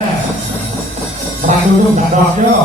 Dulu gak dok yo.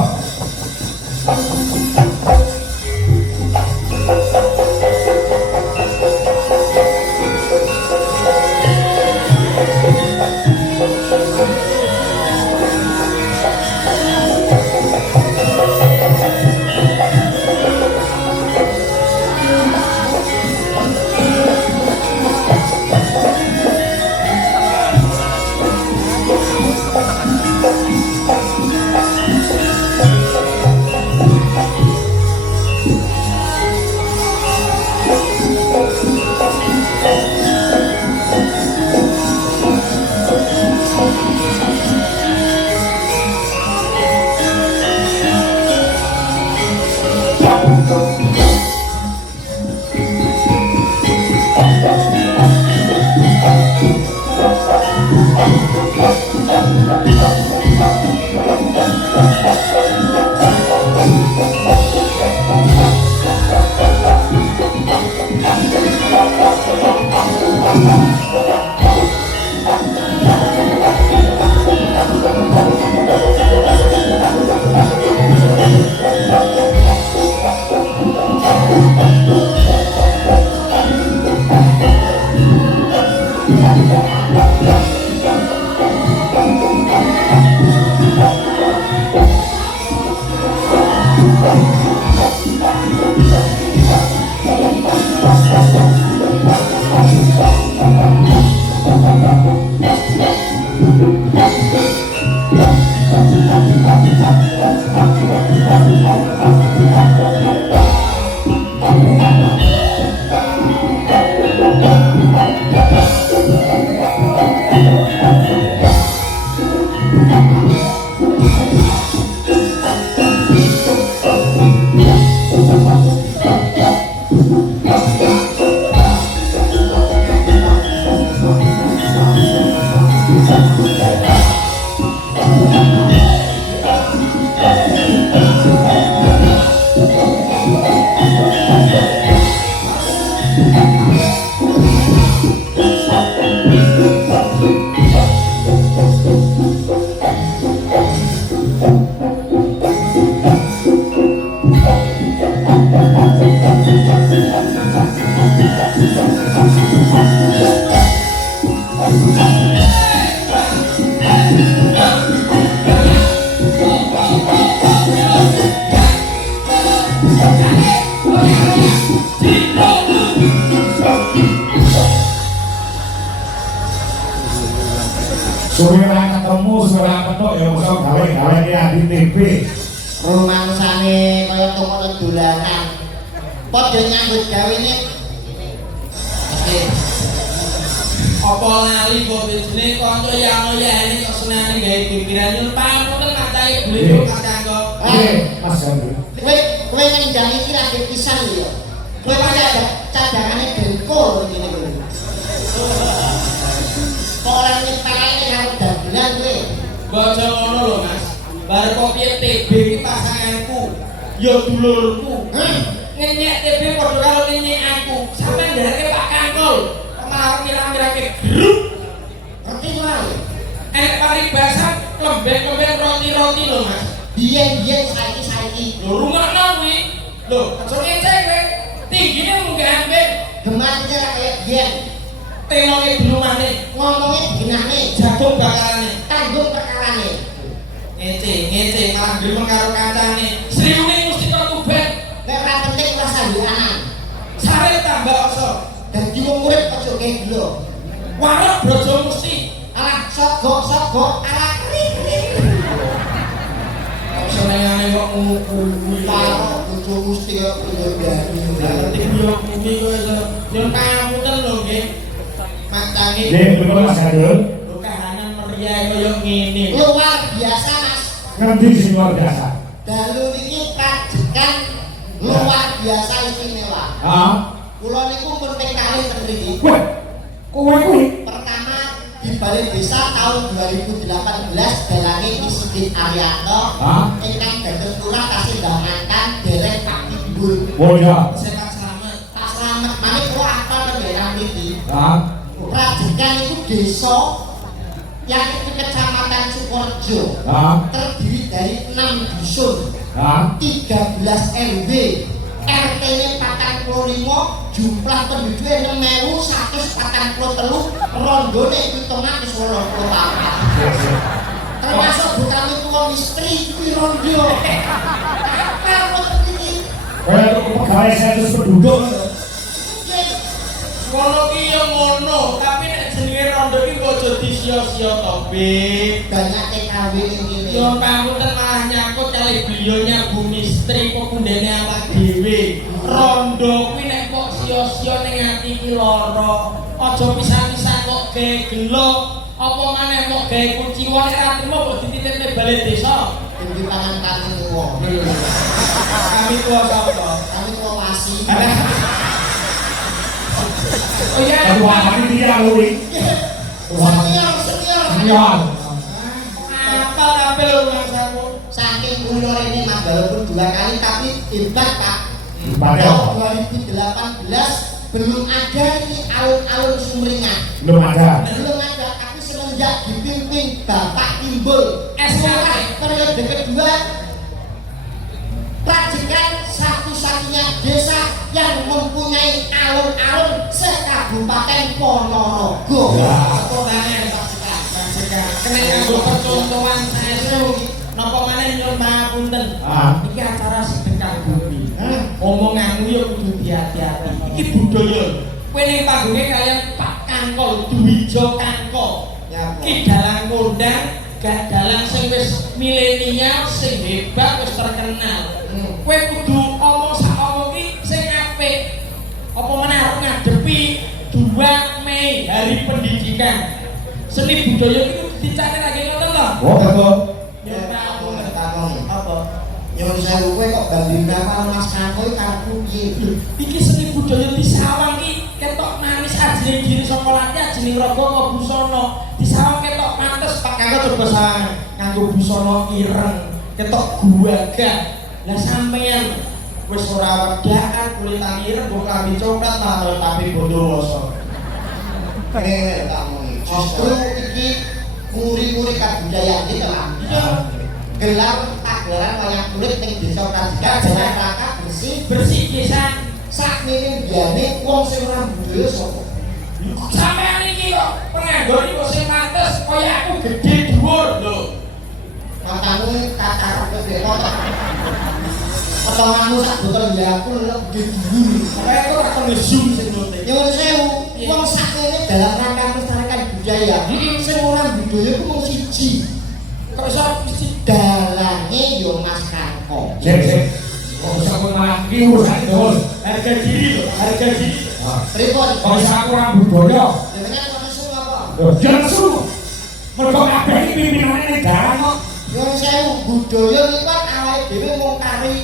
Suara ketemu suara petuk ya usah gawe-gawe ya di TV. Rumangsane kaya tukune dolanan. Padha nyambut gawene. Apa lali kok jenenge kanca yang kok senane gawe pikiran yen pamoten ngacahe beliau kadang kok. Mas Gandhi. Kowe ngendang iki lagi pisan lho. Kowe pakai cadangane dengkul ngene kowe. Orang nyepelane karo dagelan kowe. Baca ngono lho Mas. Bar kok piye TB iki pasanganku. Ya dulurku. Ngenyek TB padha karo ngenyek aku. Sampe ndareke Pak Kangkul. Malah kira-kirake grup. Ngerti wae. Paribasan lembek-lembek roti-roti lho Mas. Biyen saiki. Lho rumakno kuwi. Lho, aja ngecek kowe. Tinggine munggah ambek. Gemarnya kayak biyen. Tenonge blumane, Ngomongnya dinane, jagung bakarane, tanggung perkarane. ngece malah gremeng karo kancane. Sriune mesti kok kuben. Nek ora penting ora sandukanan. Sare tambah oso. Dadi wong urip aja gelo. Warok brojo mesti. Alah sogok ala krik. Senengane kok kuwi. Karo bojo mesti kok ndani. Ngerti yo kuwi kowe yo kamu ten lho nggih. Macane. Nggih, betul Mas Gandhi. Lho kahanan meriah kaya ngene. Luar biasa Mas. Ngendi sing luar biasa? Dalu niki kajekan luar biasa istimewa. Heeh. Kula niku pun ping kalih ten mriki. Wah. Kowe kuwi Pertama di Balai Desa tahun 2018 dalange Isidin Arianto ingkang dados lurah kasindangaken dereng Pak Timbul. Oh ya. Sekat selamat. Pak Slamet maneh kula apal daerah mriki. Heeh. Rajekan itu desa yang itu Kecamatan Sukorejo Rejo terdiri dari 6 dusun, 13 RW, RT-nya 45, jumlah penduduknya 6.143, rondone hitungan di 84. Termasuk bukan itu wong istri kuwi rondo. Apa iki? Kayak pegawai sensus penduduk. Ngono ki ya ngono, tapi nek jenenge rondo ki kok aja disia-sia to, Bik. Banyak TKW ini. Yo kamu ten malah nyangkut kali beliaunya Bu Mistri pepundene awak dhewe. Rondo kuwi nek kok sia-sia ning ati iki lara. Aja pisan-pisan kok gelo. Apa maneh kok gawe kuciwa nek ra trimo kok dititipne balai desa. Di tangan kami tuwa. Kami tuwa sapa? Kami tuwa wasi. Oh iya. Ketua panitia luri. Senior. Apa kabeh lho Mas aku? Saking umur ini Mas walaupun 2 kali tapi hebat Pak. Tahun 2018 belum ada ini alun-alun Sumringah. Belum ada. Belum ada, tapi semenjak dipimpin Bapak Timbul sekarang periode kedua Rajikan satu-satunya desa yang mempunyai alun-alun se-Kabupaten Ponorogo. Apa maneh Pak Sekar? Kena kanggo percontohan saya napa maneh nyuwun pangapunten. Iki acara sedekah bumi. Omonganmu ya kudu hati-hati. Iki budaya. Kowe ning panggonge kalian Pak Kangkol, Dwijo Kangkol. Ki dalang kondang, gak dalang sing wis milenial, sing hebat, wis terkenal. Kowe kudu omong sak omong ki sing apik. Apa meneh arep ngadepi 2 Mei Hari Pendidikan. Seni budaya itu dicatet lagi ngoten lho. Oh, betul. Ya kamu Apa? Yang saya kowe kok banding apa Mas Kangkol karo piye? iki seni budaya di sawang ki ketok manis ajine diri saka lati ajine raga kok busana. Di sawang ketok pantes Pak Kangkol coba sawang nganggo busana ireng, ketok guagah. Lah sampeyan wis ora wedakan kulitan ireng kok klambi coklat malah tapi bondowoso. Tak omongi. Justru iki muri-muri kabudayaan iki lah. Gelar pagelaran wayang kulit ning desa Prajikan jalan rangka bersih Desa sakmene biyane wong sing ora budaya sapa. sampeyan iki kok penganggur iki kok sing pantes kaya aku gedhe dhuwur lho. Matamu kacar gede kok. Potonganmu sak botol aku lho gede dhuwur. Kaya kok ora kon zoom sing note. Nyuwun sewu, wong sakmene dalam rangka melestarikan budaya. Sing ora budaya ku mung siji. Kok iso mesti Dalange yo Mas Kangkol. Sik. Kok bisa kowe malah iki urusane dol. harga diri lho, harga diri. Pripun? Kok bisa kurang budaya. Jenengan kok iso apa? Lho, jesu. Mergo kabeh iki pimpinane negara kok. Nyuwun sewu, budaya niku kan awake dhewe mung kari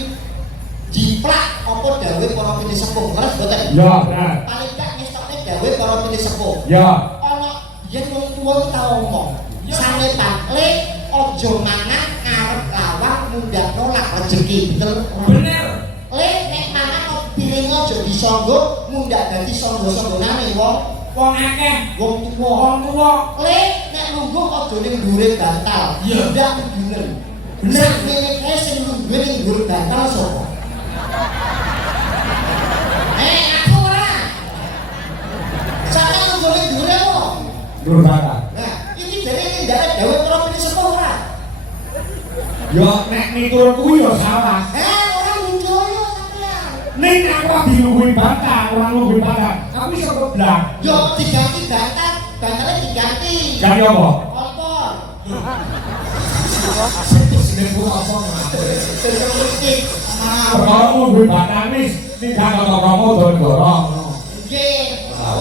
jiplak apa dawuh para pini sepuh. Terus boten. Ya, benar. Paling gak ngestokne dawuh para pini sepuh. Ya. Ana yen wong tuwa ku tau ngomong. Sanetan le aja mangan arep lawang mundhak nolak rezeki. Bener. Bener. Le nek mangan kok piring aja disanggo mundhak dadi sanggo-sanggone Wong akeh, wong tuwa. wong tuwa. Le nek lungguh aja ning dhuwure bantal. Iya. Ndak bener. Bener ngene kae sing lungguh ning dhuwur bantal sapa? Aku ora. Sampe lungguh ning dhuwure apa? Durhaka. Nah, iki jare ndare dawuh para pini sepuh ora? Ya nek mitur kuwi ya salah. Ora budaya sampean. Ning aku dilungguhi bantal, ora nungguhi bantal. Aku iso keblak. Yo diganti bantal, bantalnya diganti. Ganti apa? Kompor. Jeneng ku apa? Politik. Perkara nungguhi bantal wis ning gak kok-kok dorong. Nggih.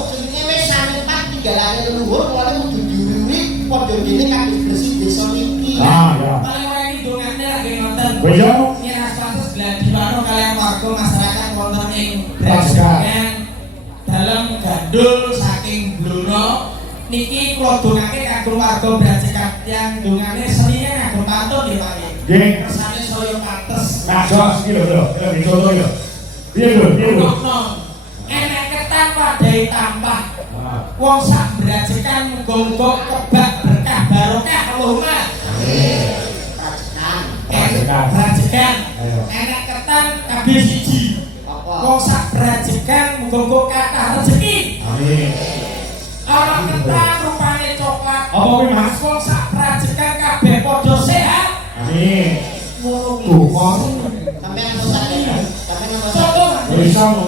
Jenenge wis sanepan tinggalane leluhur, mulane kudu diururi padha dene kanggo bersih desa niki. Ah, ya. Paling ora iki dongane lagi nonton. Wis ya. Yen aspates gladi mano kalian warga masyarakat wonten ing Prajikan. Brajikan dalam gandul saking Blono niki kula dongake kanggo warga Brajikan yang dongane senine kanggo pantun nggih Pak. Nggih. Kersane saya pantes. Nah, jos iki lho, dicontoh ya. Piye lho, piye lho? Ngono. Enek ketan wadai tampah. Ah. Wong sak Brajikan muga-muga kebak berkah barokah Allahumma. Rajekan. Brajekan. Ayo. Enek ketan kabeh siji. Apa? Wong sak brajekan muga-muga kathah rezeki. Amin. Ana ketan rupane coklat. Apa kuwi Mas? Wong sak brajekan kabeh padha sehat. Amin. Ngono Tuh, kok. Sampeyan sakit. Sampeyan Sopo? Bisa no.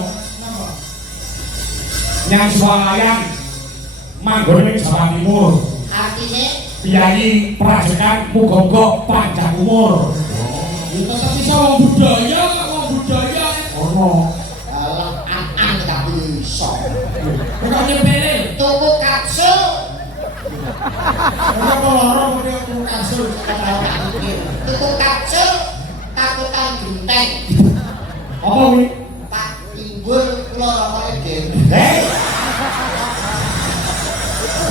Yang swalayan manggon ning Jawa Timur. Artine Piyayi prajekan muga-muga panjang umur. Ya tetep bisa wong budaya kok wong budaya. Ono. dalam an tak bisa. Kok nyepele. Tuku kapsul. Ora kok loro kok dia tuku kapsul. Tuku kapsul takutan genteng. Apa kuwi? Pak timbul kula rokok gen.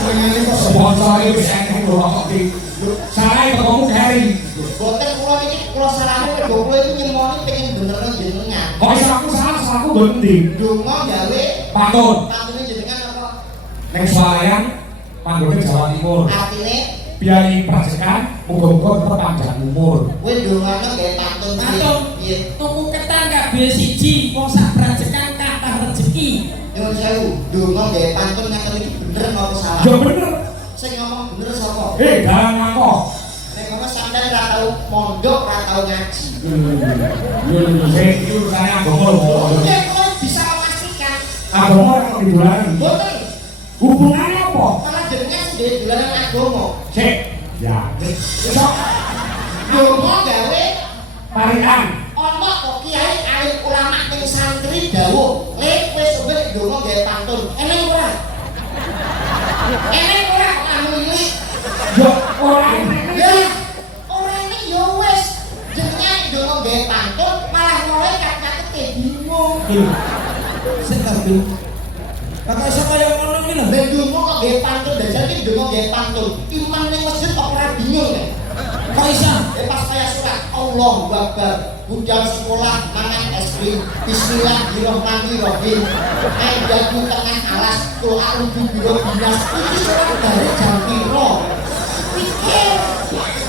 Ngene kok Sponsor wis akeh rokok iki. Sae tokomu garing. Boten kula niki kula sarane kula iki nyemoni pengen beneran jenengan. Kok iso aku salah aku ngendi? Donga gawe Pantun. pantune jenengan apa? Ning swalayan manggone Jawa Timur. Artine Piyayi prajekan muga-muga tetep panjang umur. kowe dongane gawe pantun Pantun. piye? Tuku ketan kabeh siji, wong sak brajekan kathah rezeki. Nyuwun sewu, donga gawe pantun ngaten iki bener apa salah? Ya bener. Sing ngomong bener sapa? Dalan ngako. Nek ngomong sampeyan ra tau mondok, ra tau ngaji. Sing iki urusane agama lho. Ya kowe bisa memastikan. Agama ora kok didolanan. Boten, Hubungannya apa? malah jenengan sendiri dolanan agama. Cek. Ya. Sok Donga gawe tarikan. ana kok kiai alim ulama ning santri dawuh, "Lek kowe sampe donga gawe pantun." Eneng ora? Eneng ora kok anu ini? Yo ora ini. Ya, ora ini ya wis. Jenengan donga gawe pantun malah mulai kate bingung. Sing kabeh. Kakak iso kaya ngono iki lho. Ben donga kok gawe pantun, dajal iki donga gawe pantun. Imam ning masjid kok ora bingung ya? Kok iso? Pas saya surat Allahu Akbar, budal sekolah mangan es krim, Bismillahirrahmanirrahim. Ayat tengah alas, kul a'udzu birabbinas. Iki surat dari jam piro? Pikir,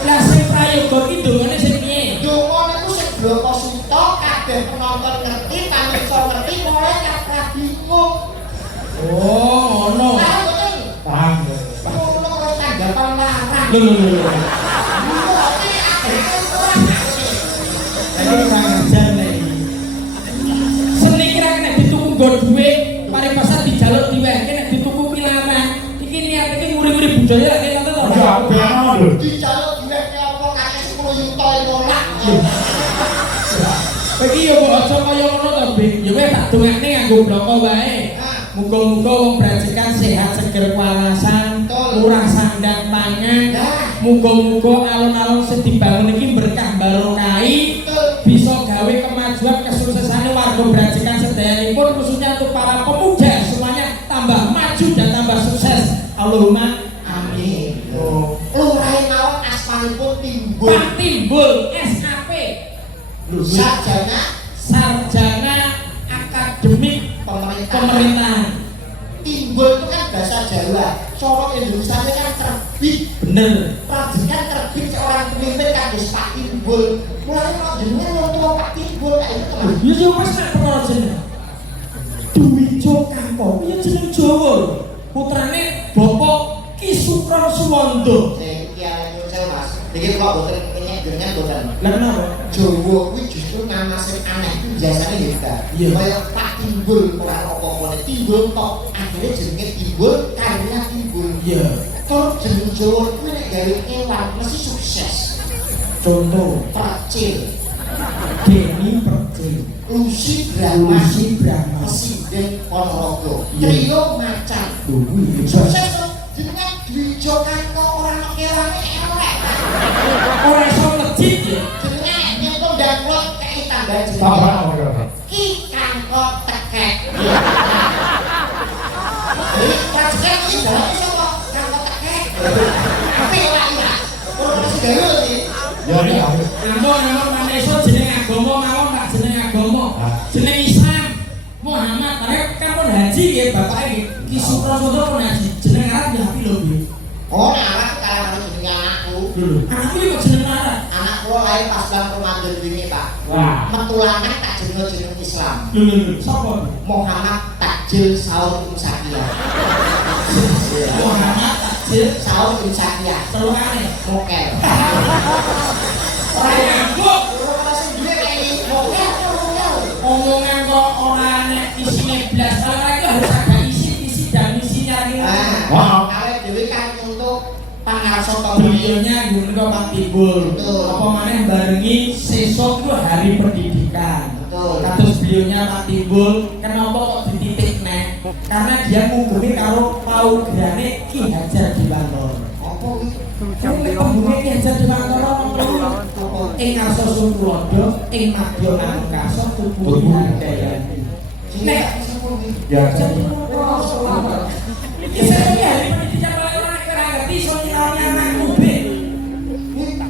Lah sing prayoga iki dongane sing piye? donga niku sing bloko suta kabeh penonton ngerti, pamirsa ngerti, mulai kabeh bingung. Oh, ngono. Paham betul? Paham. Ngono kok tanggapan larang. Lho. Ngono iki akhirnya kurang. Iki ngajar nek. Seni kira nek dituku nggo dhuwit, mari pasar dijaluk diwehke nek dituku pilarang. Iki niat iki nguri-nguri budaya lek ngono to. Ya aku bener lho. Dijaluk diweke apa kakek 10 yuta nolak. Iki yo kok aja kaya ngono to, Bing. Ya wis tak dongakne nganggo bloko wae. Muga-muga wong brajekan sehat seger warasan, murah sandang pangan. Muga-muga alun-alun sing dibangun iki berkah barokahi, bisa gawe kemajuan kesuksesan warga brajekan sedayanipun khususnya untuk para pemuda semuanya tambah maju dan tambah sukses. Allahumma amin. Lurahe mawon asmanipun timbul. Pak Timbul SAP Sarjana Akademik Pemerintahan. Timbul itu kan bahasa Jawa. Cara Indonesia kan terbit. Bener. Prajurit terbit seorang pemimpin kados Pak Timbul. Mulai mau jenenge wong tua Pak Timbul kayak itu kan. Ya yo wis nek perkara jeneng. Duwijo Kampong ya jeneng Jawa lho. Putrane Bapak Ki Sukron Suwondo. Sing kiai saya Mas. Iki kok boten kenyek jenengan boten. Lah kenapa? Jawa kuwi justru nama sing aneh itu biasanya hebat. Iya. Kaya Pak Timbul ora apa-apa. Timbul tok akhirnya jenenge Timbul karena Timbul. Iya. Kalau jeneng Jawa kuwi nek gawe kewan mesti sukses. Contoh Percil, Deni Percil, Lucy Brahma, Brahma, Presiden Ponorogo, Iya. Trio Macan. Duwi Sukses tuh. Jenengan Dwijo Kanto ora nek kewane elek. ora iso ngejit ya. Jenengan nyentuh daplok kayak tambah jeneng. Apa ora? Ki Kanto tekek. Jadi prajurit iki dalane sapa? Kanto tekek. Tapi ora iya. Ora mesti gawe iki. Ya ya. Namun mana iso jeneng agama mawon tak jeneng agama. Jeneng Islam Muhammad. Tapi kan pun haji ya bapak ini. Ki Sukron Suwondo pun haji. Jeneng Arab ya api lho, Bu. Oh, nek arep kalah karo jenenge anakku. anakku. Anakku iki kok jeneng Nara. Anak kula lahir pas bulan Ramadan wingi, Pak. Wah. Metulangan tak jeneng Islam. Lho, sapa? Muhammad Takjil Saur Imsakia. Muhammad Takjil Saur Imsakia. telungane. Mokel. Ora nyambung. Urung ana sing duwe kayak iki. Mokel. Omongan kok ora enek isine blas. Ora iki harus ada isi dan isinya iki. Nah, awake dhewe kan untuk pangarsa to Beliaunya menika Pak Timbul. Betul. Apa maneh barengi sesuk itu hari pendidikan. Betul. Kados beliaunya Pak Timbul, kenapa kok dititik nek? Karena dia ngugemi karo paugerane Ki Hajar Dewantara. apa iki? Pembunge Ki Hajar Dewantara ing ngarsa Sungkulada, ing Madya Angkasa tubuh Handayani. Nek Sapa iki? Ya, jadi. iki sesuk hari pendidikan ora ngerti iso nyirami anakku, Be.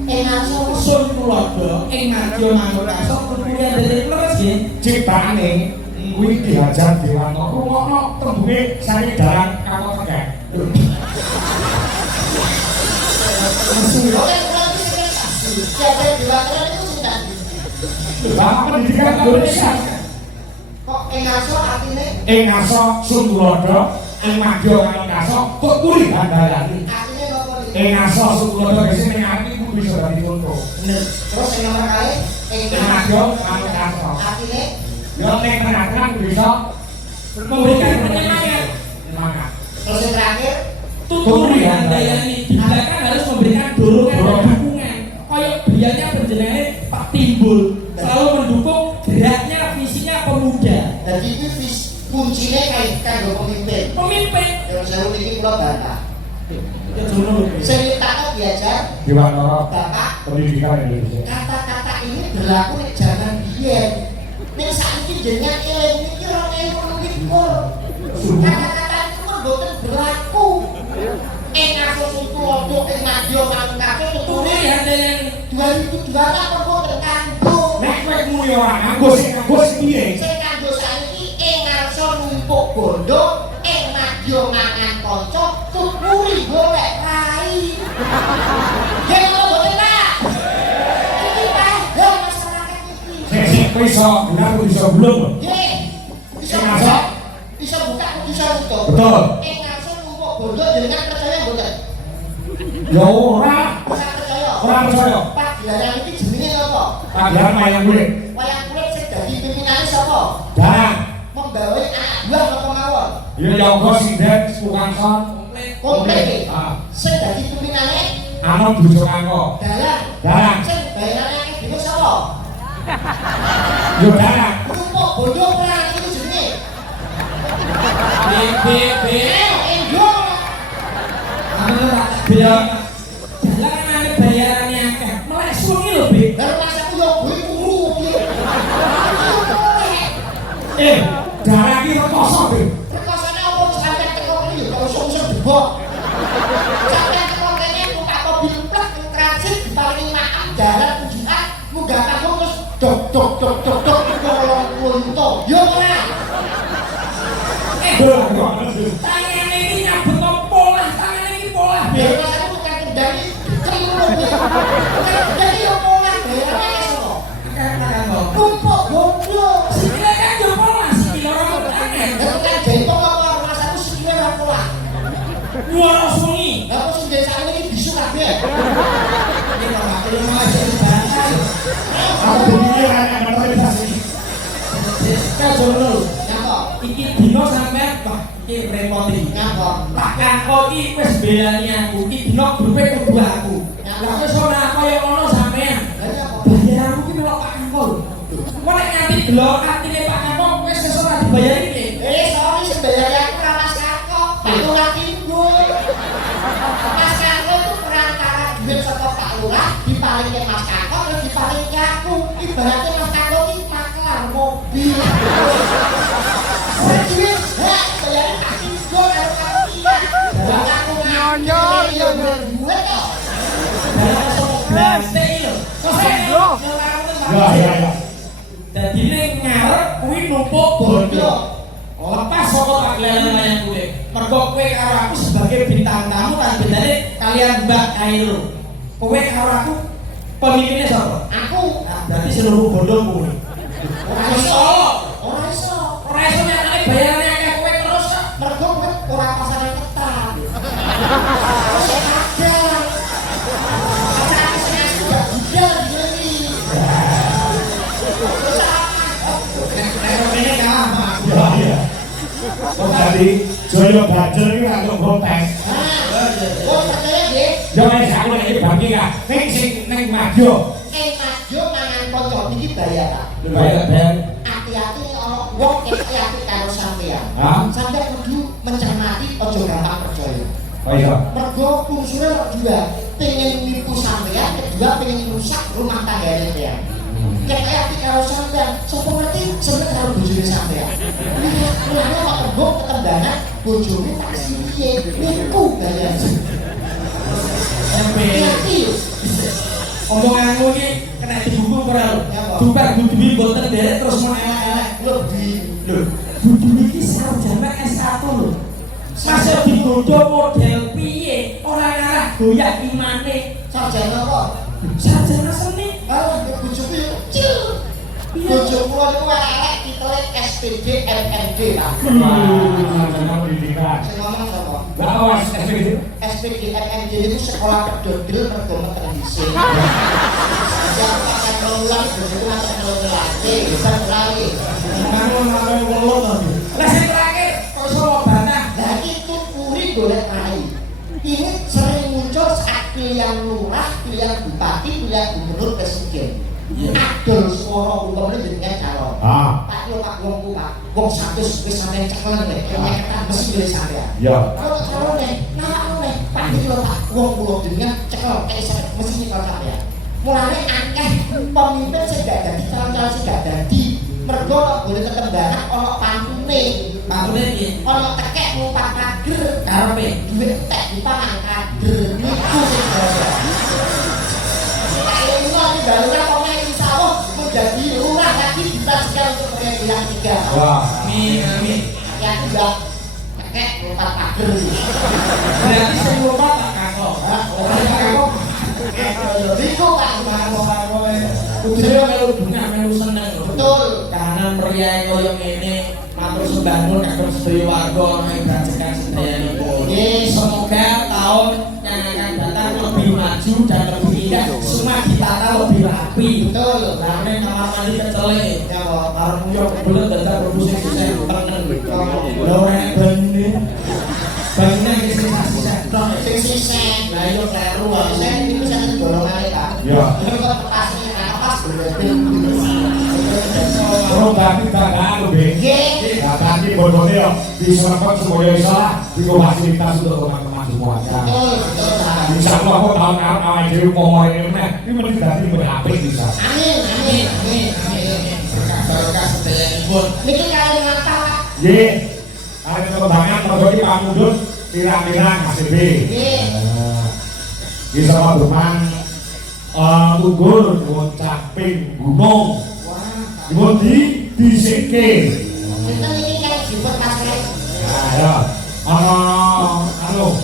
Engaso Sun Tulodo ing Madya Mangkasa kuliah dari leres nggih. Ciptaane kuwi diajar Dewantara. Rungokno tembunge saking dalan kapok tegak. Oke, kula iki sing saksi. Jajar Dewantara itu sudah. Bapak pendidikan Indonesia. Kok engaso artine Ing ngaso Suntulodo, ing Madya Mangkasa kuri Handayani. artine napa iki? Ing ngaso Suntulodo wis ning ngarep iku bisa dadi contoh. Bener. Terus yang nomor kali Ing Madya Mangkasa. artine Yo ning tengah-tengah bisa Memberikan penyemangat. semangat. terus yang terakhir Tuturi Handayani di belakang harus memberikan dorongan dan dukungan. Kayak biayanya penjenengannya Pak Timbul selalu mendukung geraknya visinya pemuda. jadi itu kuncinya kayak kanggo pemimpin. Pemimpin. Yang saya iki kula bantah. Ya jono. Sing ditakok diajar Dewantara Bapak pendidikan Indonesia. kata-kata ini berlaku di zaman biyen. Ning saiki jenengan eling iki 2024. Kata-kata itu kan boten berlaku. Engaso Suntulodo ing Madya Mangkasa Tuturi tuturi Handayani. 2002 apa boten kanggo. Nek kowe muni ora nganggo sing piye? Sing kanggo saiki engaso numpuk bondo ing Madya mangan kanca tuturi golek rai. Yen ora boten Pak. Iki paham masyarakat iki. Sik kowe iso benar kowe iso belum. Nggih. Bisa Engaso? buka, bisa buka, bisa tutup. Betul. Engaso numpuk bondo jenengan percaya mboten? Ya ora, Ora percaya. ora percaya. Pak Dilarang iki jenenge apa? Padaran wayang kulit. Wayang kulit sing dadi pimpinane sapa? Darang. Membawahi anak buah apa mawon? Ya yoga sinden tukang son. Komplit. Ah, Sing dadi pimpinane anom bojo kanggo. dalang. Dalang. Sing bayarane akeh dhewe sapa? Yo darang. Numpuk bondo perang iki jenenge. BBB. Endong. Anu Pak bilang dalan ane bayarannya akeh. Melek suwengi lho, Bi. Baru masaku yo kuwi turu piye? Darang iki rekoso, Bi. Perkosane apa sampe teko kene yo usung-usung debok. Sampe teko kene buka mobil plek transit diparingi makan dalan tujuan munggah kampung terus dok dok dok dok dok kolong kunto. Yo ora. Tangane iki nyabut kok polah, tangane iki polah. Biar masaku kan kendali keliru. Jadi yo pola bayarane sapa? Katakan kok. Numpuk bondo. Sikile kan yo polah, sikile ora tangan. Lah kan jempol apa masaku sikile ora pola. Wara suwengi. Lah kok sing desa ini bisu kabeh. Iki kok gak perlu masuk bahasa. Aku pikir anak motorisasi. Kajono. Nyapa? Iki dino sampean wah iki repoti. Nyapa? Pak Kako iki wis belani aku. Iki dino grupe kudu aku. Lah wis ora kaya ngono sampean. Lah nyapa? Bayar aku ki melok Pak Kako. Kok nek nganti delok atine Pak Kako wis sesuk ora dibayar iki. Sorry sebenarnya aku ramas kakak. Pak Lurah Timbul. Mas Kakak itu perantara duit saka Pak Lurah diparingi Mas Kakak terus diparingi aku. Ibaratnya Mas Kakak ini maklar mobil. Serius, bayarin Pak Timbul karo Pak Iya. Dan aku ngambil ya duit kok. Blas iki lho. Kok Ya, ya, ya. Dadi ning ngarep kuwi numpuk bondo. Lepas saka pagelaran layang kuwi. Mergo kowe karo aku sebagai bintang tamu kan bedane kalian Mbak Kairo. Kowe karo aku pemimpinnya siapa? Aku. Nah, berarti seluruh bondo kowe. Ora iso. Ora iso. Ora iso nyatane bayarannya akeh kowe terus kok. Mergo kowe ora pasane ketat. Terus ada. Acara sing tidak budal iki. Nek ini kalah sama aku. Ya iya. Kok tadi Joyo Bajer iki nganggo gonteng. Oh, percaya nggih. Ya wis aku nek iki bagi ka. Ning sing ning Madyo. Maju mangan kanca iki bayar ta. Bayar. Hati-hati ana wong hati-hati karo sampean. Hah? Sampeyan kudu mencermati aja gampang percaya. Oh iya. Mergo unsure dua, pengen nipu sampean, kedua pengen rusak rumah tanggane sampean. Hati-hati karo sampean, sapa ngerti seneng karo bojone sampean. Mulane kok mergo ketembangan bojone tak piye nipu bayar. Hati-hati yo. Omonganmu iki kena dibungkung ora lho. Duper duduhi mboten derek terus mau elek-elek. Lho, duduhi iki sarjana S1 lho. Masih digodho model piye? Ora ngarah goyak imane. Sarjana apa? Sarjana seni. Ah, bojoku yo kecil. Bojoku niku elek titule SPD MND ta. Sarjana pendidikan. Sing ngomong sapa? Lah awas SPD. SPD MND itu sekolah pedodel mergo meten dhisik. Yang pakai ulang begitu macam lagi, bukan lagi. Mangan wolo to. Lah sing terakhir kok iso bantah. Lah itu puri golek rai. Ini sering muncul saat pilihan lurah, pilihan bupati, pilihan gubernur, presiden. Adol suara umpamane dengan calon. Pak yo Pak wongku Pak, wong 100 wis sampeyan ceklen nek nyeketan mesti milih sampeyan. Ya. Kalau calon nek, nek Pak iki lho Pak, wong kula dengan cekel kayak mesti nyekel sampeyan. Mulane akeh pemimpin sing gak dadi calon-calon sing gak dadi mergo boleh ketembangan ana pantune. Pantune piye? Ana tekek numpak kader Karepe duit tek dipangan kader niku sing bahaya. Kalau ini darurat pemain insya-Allah menjadi lurah lagi bisa sekian untuk pemilihan 3. Wah. amin. Yang udah tekek numpak kader. Berarti sing lupa tak kakok. Ora kakok. Riko Pak Kudu melu bunga melu seneng lho. betul. Karena meriah koyo ngene matur sembah nuwun kagem sedaya warga ana ing brajekan sedayanipun. Semoga tahun yang akan datang lebih maju dan lebih indah, semua ditata lebih rapi. Betul. Lah nek kamar mandi kecelek, Ya Allah. arep nyok kebelet dadak produksi sukses tengen. Lha ora bener. Bangine iki sing sukses tok. Sing sisen. Lah yo kleru wae. Saya ini bisa golongan Pak. Ya. Ini kok pasnya apa berarti. Ora tapi tak lho, Bang. Nggih. Nah, tadi bodone yo diserempet semuanya iso lah, diko fasilitas untuk teman-teman semuanya. Betul, betul Pak. Insyaallah aku tahun ngarep awake dhewe mau ini meh, iki mesti dadi apik bisa. Amin, amin, amin, amin. Berkah sedayanipun. Niki kali ngata. Nggih. Arep kebangan mergo iki pamundhut pirang-pirang KCB. Nggih. Bisa maduman Tunggul Caping Gunung. Wah. Disikke. Kita niki kali jemput Mas Rek. Ya. Ana anu